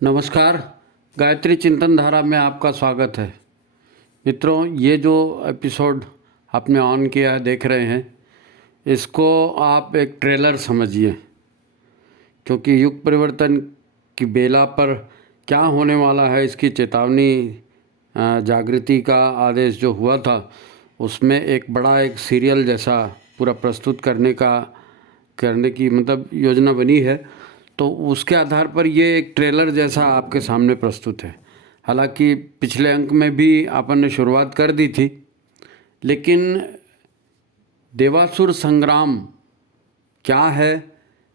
नमस्कार। गायत्री चिंतन धारा में आपका स्वागत है। मित्रों, ये जो एपिसोड आपने ऑन किया है, देख रहे हैं, इसको आप एक ट्रेलर समझिए, क्योंकि युग परिवर्तन की बेला पर क्या होने वाला है इसकी चेतावनी, जागृति का आदेश जो हुआ था, उसमें एक बड़ा एक सीरियल जैसा पूरा प्रस्तुत करने की मतलब योजना बनी है। तो उसके आधार पर ये एक ट्रेलर जैसा आपके सामने प्रस्तुत है। हालांकि पिछले अंक में भी अपन ने शुरुआत कर दी थी, लेकिन देवासुर संग्राम क्या है,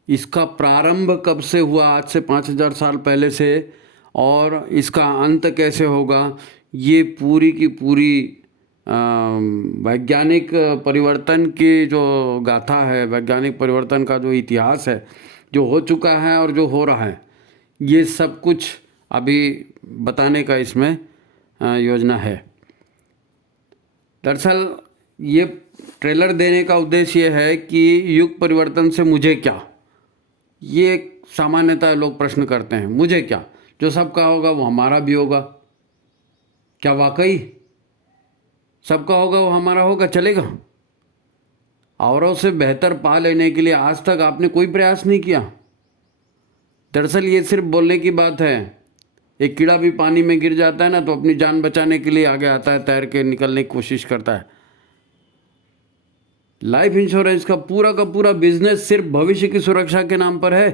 इसका प्रारंभ कब से हुआ, आज से 5000 साल पहले से, और इसका अंत कैसे होगा, ये पूरी की पूरी वैज्ञानिक परिवर्तन की जो गाथा है, वैज्ञानिक परिवर्तन का जो इतिहास है, जो हो चुका है और जो हो रहा है, ये सब कुछ अभी बताने का इसमें योजना है। दरअसल ये ट्रेलर देने का उद्देश्य ये है कि युग परिवर्तन से मुझे क्या, ये सामान्यतः लोग प्रश्न करते हैं, मुझे क्या, जो सबका होगा वो हमारा भी होगा। क्या वाकई सबका होगा वो हमारा होगा, चलेगा? औरों से बेहतर पा लेने के लिए आज तक आपने कोई प्रयास नहीं किया। दरअसल ये सिर्फ बोलने की बात है। एक कीड़ा भी पानी में गिर जाता है ना, तो अपनी जान बचाने के लिए आगे आता है, तैर के निकलने की कोशिश करता है। लाइफ इंश्योरेंस का पूरा बिजनेस सिर्फ भविष्य की सुरक्षा के नाम पर है।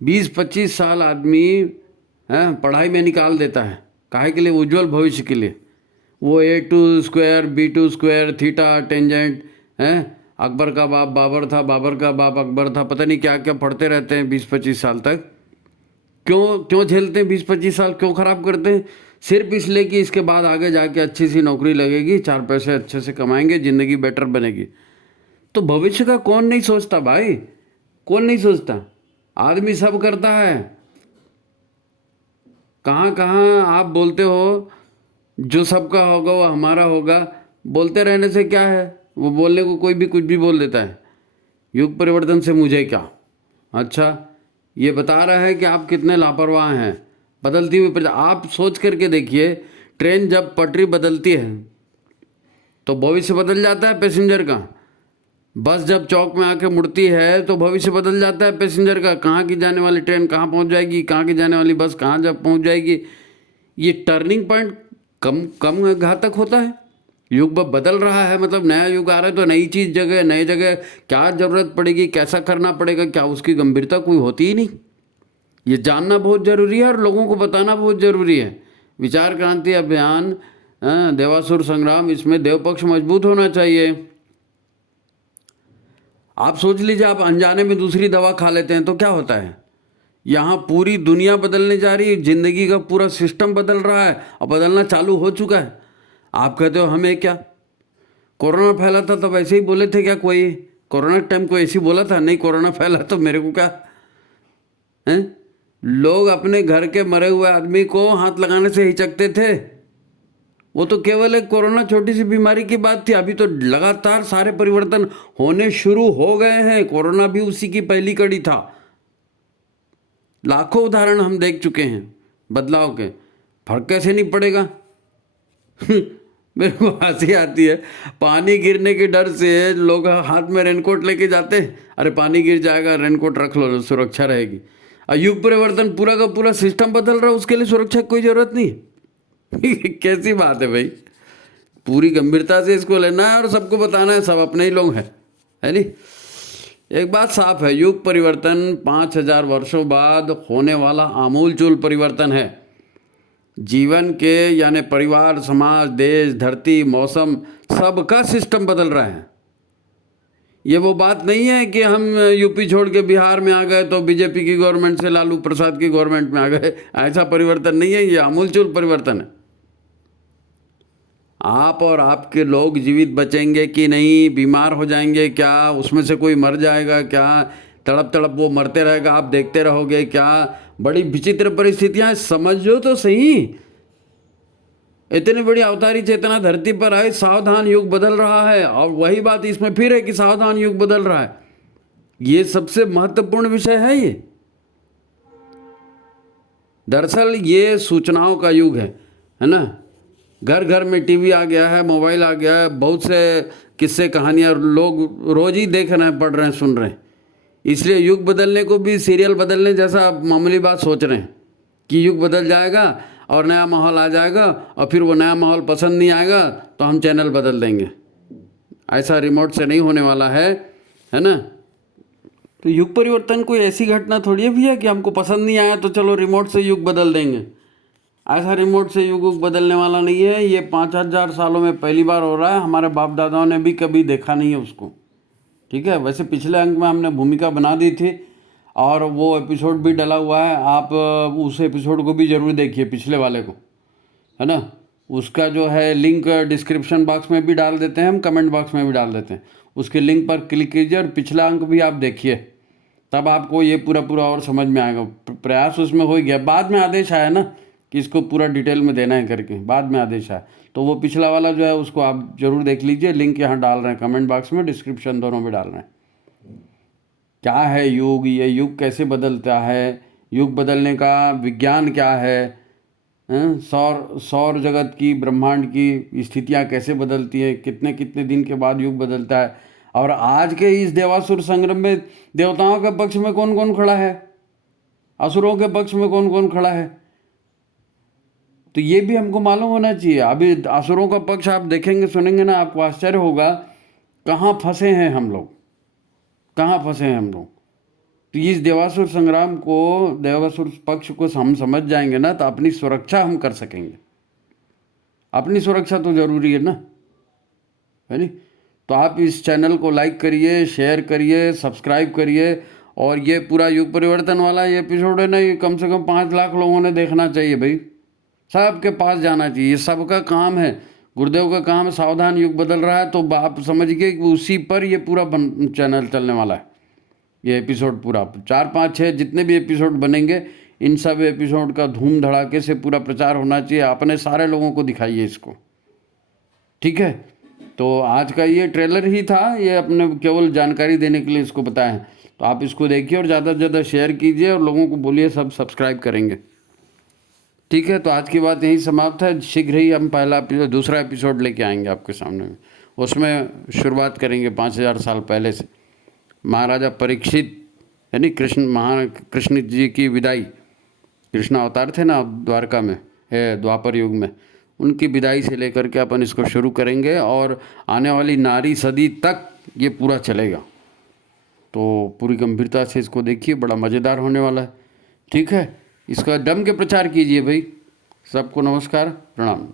20-25 साल आदमी पढ़ाई में निकाल देता है, काहे के लिए? उज्जवल भविष्य के लिए। वो a2 square b2 square theta tangent Akbar का बाप बाबर था, बाबर का बाप अकबर था, पता नहीं क्या क्या पढ़ते रहते हैं 20-25 साल तक। क्यों झेलते हैं? 20-25 साल क्यों ख़राब करते हैं? सिर्फ इसलिए कि इसके बाद आगे जाके अच्छी सी नौकरी लगेगी, 4 पैसे अच्छे से कमाएंगे, ज़िंदगी बेटर बनेगी। तो भविष्य का कौन नहीं सोचता भाई? कौन नहीं सोचता? आदमी सब करता है। कहाँ कहाँ आप बोलते हो जो सबका होगा वो हमारा होगा। बोलते रहने से क्या है? वो बोलने को कोई भी कुछ भी बोल देता है। युग परिवर्तन से मुझे क्या? अच्छा, ये बता रहा है कि आप कितने लापरवाह हैं। बदलती हुई आप सोच करके देखिए, ट्रेन जब पटरी बदलती है तो भविष्य बदल जाता है पैसेंजर का। बस जब चौक में आके मुड़ती है तो भविष्य बदल जाता है पैसेंजर का। कहाँ की जाने वाली ट्रेन कहाँ पहुँच जाएगी, कहाँ की जाने वाली बस कहाँ जब पहुँच जाएगी। ये टर्निंग पॉइंट कम घातक होता है। युग बदल रहा है, मतलब नया युग आ रहा है, तो नई चीज़ जगह, नई जगह क्या ज़रूरत पड़ेगी, कैसा करना पड़ेगा, क्या उसकी गंभीरता कोई होती ही नहीं। ये जानना बहुत ज़रूरी है और लोगों को बताना बहुत ज़रूरी है। विचार क्रांति अभियान, देवासुर संग्राम, इसमें देवपक्ष मजबूत होना चाहिए। आप सोच लीजिए, आप अनजाने में दूसरी दवा खा लेते हैं तो क्या होता है? यहाँ पूरी दुनिया बदलने जा रही है, ज़िंदगी का पूरा सिस्टम बदल रहा है और बदलना चालू हो चुका है। आप कहते हो हमें क्या? कोरोना फैला था तब ऐसे ही बोले थे क्या? कोई कोरोना टाइम को ऐसे ही बोला था? नहीं, कोरोना फैला तो मेरे को क्या है? लोग अपने घर के मरे हुए आदमी को हाथ लगाने से हिचकते थे। वो तो केवल एक कोरोना छोटी सी बीमारी की बात थी। अभी तो लगातार सारे परिवर्तन होने शुरू हो गए हैं। कोरोना भी उसी की पहली कड़ी था। लाखों उदाहरण हम देख चुके हैं बदलाव के। फर्क कैसे नहीं पड़ेगा? मेरे को हंसी आती है। पानी गिरने के डर से लोग हाथ में रेनकोट लेके जाते हैं। अरे पानी गिर जाएगा, रेनकोट रख लो, सुरक्षा रहेगी। युग परिवर्तन पूरा का पूरा सिस्टम बदल रहा है, उसके लिए सुरक्षा की कोई ज़रूरत नहीं। कैसी बात है भाई? पूरी गंभीरता से इसको लेना है और सबको बताना है, सब अपने ही लोग हैं, है नहीं? एक बात साफ है, युग परिवर्तन 5000 वर्षों बाद होने वाला आमूलचूल परिवर्तन है। जीवन के, यानी परिवार, समाज, देश, धरती, मौसम, सबका सिस्टम बदल रहा है। ये वो बात नहीं है कि हम यूपी छोड़ के बिहार में आ गए तो बीजेपी की गवर्नमेंट से लालू प्रसाद की गवर्नमेंट में आ गए। ऐसा परिवर्तन नहीं है, ये आमूलचूल परिवर्तन है। आप और आपके लोग जीवित बचेंगे कि नहीं, बीमार हो जाएंगे क्या, उसमें से कोई मर जाएगा क्या, तड़प तड़प वो मरते रहेगा, आप देखते रहोगे क्या? बड़ी विचित्र परिस्थितियां, समझो तो सही। इतनी बड़ी अवतारी चेतना धरती पर आई, सावधान युग बदल रहा है। और वही बात इसमें फिर है कि सावधान युग बदल रहा है। ये सबसे महत्वपूर्ण विषय है ये। दरअसल ये सूचनाओं का युग है ना। घर घर में टीवी आ गया है, मोबाइल आ गया है, बहुत से किस्से कहानियाँ लोग रोज ही देख रहे हैं, पढ़ रहे हैं, सुन रहे हैं। इसलिए युग बदलने को भी सीरियल बदलने जैसा मामूली बात सोच रहे हैं कि युग बदल जाएगा और नया माहौल आ जाएगा, और फिर वो नया माहौल पसंद नहीं आएगा तो हम चैनल बदल देंगे। ऐसा रिमोट से नहीं होने वाला है ना। तो युग परिवर्तन कोई ऐसी घटना थोड़ी है भैया कि हमको पसंद नहीं आया तो चलो रिमोट से युग बदल देंगे। ऐसा रिमोट से युग बदलने वाला नहीं है। ये 5000 सालों में पहली बार हो रहा है। हमारे बाप दादाओं ने भी कभी देखा नहीं है उसको। ठीक है, वैसे पिछले अंक में हमने भूमिका बना दी थी और वो एपिसोड भी डला हुआ है। आप उस एपिसोड को भी ज़रूर देखिए, पिछले वाले को, है ना। उसका जो है लिंक डिस्क्रिप्शन बॉक्स में भी डाल देते हैं हम, कमेंट बॉक्स में भी डाल देते हैं। उसके लिंक पर क्लिक कीजिए और पिछला अंक भी आप देखिए, तब आपको ये पूरा पूरा और समझ में आएगा। प्रयास उसमें हो गया, बाद में आदेश आया ना कि इसको पूरा डिटेल में देना है करके, बाद में आदेश आया। तो वो पिछला वाला जो है उसको आप ज़रूर देख लीजिए। लिंक यहाँ डाल रहे हैं, कमेंट बॉक्स में, डिस्क्रिप्शन दोनों में डाल रहे हैं। क्या है युग, ये युग कैसे बदलता है, युग बदलने का विज्ञान क्या है, सौर जगत की, ब्रह्मांड की स्थितियाँ कैसे बदलती हैं, कितने कितने दिन के बाद युग बदलता है, और आज के इस देवासुर संग्राम में देवताओं के पक्ष में कौन कौन खड़ा है, असुरों के पक्ष में कौन कौन खड़ा है, तो ये भी हमको मालूम होना चाहिए। अभी असुरों का पक्ष आप देखेंगे सुनेंगे ना, आपको आश्चर्य होगा कहाँ फंसे हैं हम लोग, कहाँ फंसे हैं हम लोग। तो इस देवासुर संग्राम को, देवासुर पक्ष को हम समझ जाएंगे ना तो अपनी सुरक्षा हम कर सकेंगे। अपनी सुरक्षा तो जरूरी है ना, है नहीं। तो आप इस चैनल को लाइक करिए, शेयर करिए, सब्सक्राइब करिए। और ये पूरा युग परिवर्तन वाला ये एपिसोड है ना, ये कम से कम 5 लाख लोगों ने देखना चाहिए भाई, सबके पास जाना चाहिए। सबका काम है, गुरुदेव का काम है। सावधान युग बदल रहा है, तो आप समझिए कि उसी पर ये पूरा चैनल चलने वाला है। ये एपिसोड पूरा 4, 5, 6 जितने भी एपिसोड बनेंगे, इन सब एपिसोड का धूम धड़ाके से पूरा प्रचार होना चाहिए। अपने सारे लोगों को दिखाइए इसको, ठीक है। तो आज का ये ट्रेलर ही था, ये अपने केवल जानकारी देने के लिए इसको बताया है। तो आप इसको देखिए और ज़्यादा से ज़्यादा शेयर कीजिए और लोगों को बोलिए, सब सब्सक्राइब करेंगे, ठीक है। तो आज की बात यही समाप्त है। शीघ्र ही हम दूसरा एपिसोड लेके आएंगे आपके सामने में। उसमें शुरुआत करेंगे 5000 साल पहले से, महाराजा परीक्षित यानी कृष्ण जी की विदाई। कृष्ण अवतार थे ना द्वारका में, द्वापर युग में, उनकी विदाई से लेकर के अपन इसको शुरू करेंगे और आने वाली नारी सदी तक ये पूरा चलेगा। तो पूरी गंभीरता से इसको देखिए, बड़ा मज़ेदार होने वाला है, ठीक है। इसका दम के प्रचार कीजिए भाई। सबको नमस्कार, प्रणाम।